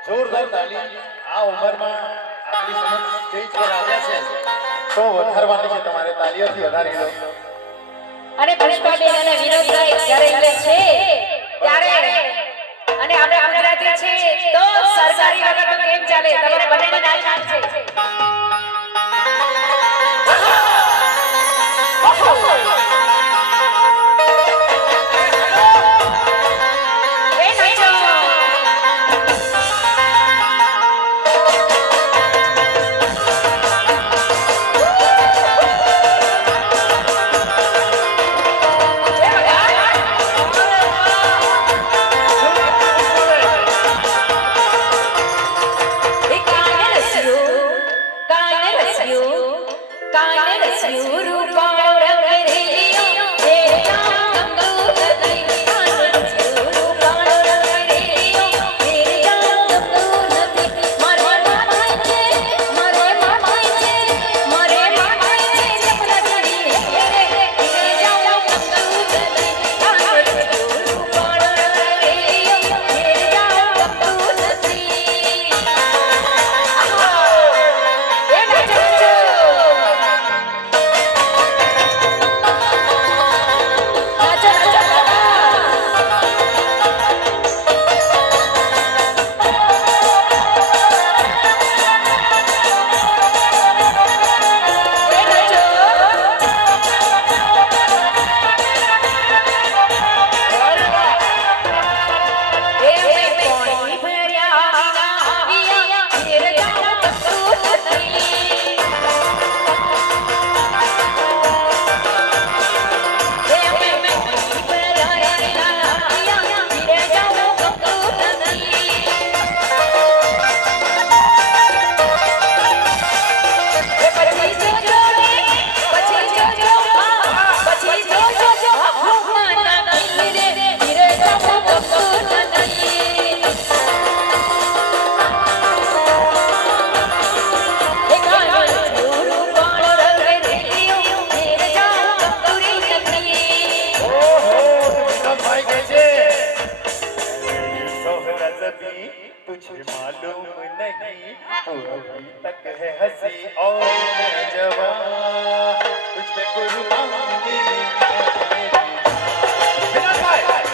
જોરદાર તાલી આ ઉંમરમાં આપણી સમક્ષ સ્ટેજ પર આવ્યા છે તો વધારવાની છે તમારે તાલીઓથી વધારી લો અને પુષ્પાબેન અને વિનોદભાઈ જ્યારે ઇંગ્લિશ છે ત્યારે અને આપણે ગુજરાતી છે તો સરકારી વગર તો કેમ ચાલે તમારે બંનેની નાચ છે तुझे मालूम नहीं तू अभी तक है हंसी और मैं जवान तुझ पे कुर्बान मेरी जान मेरी जान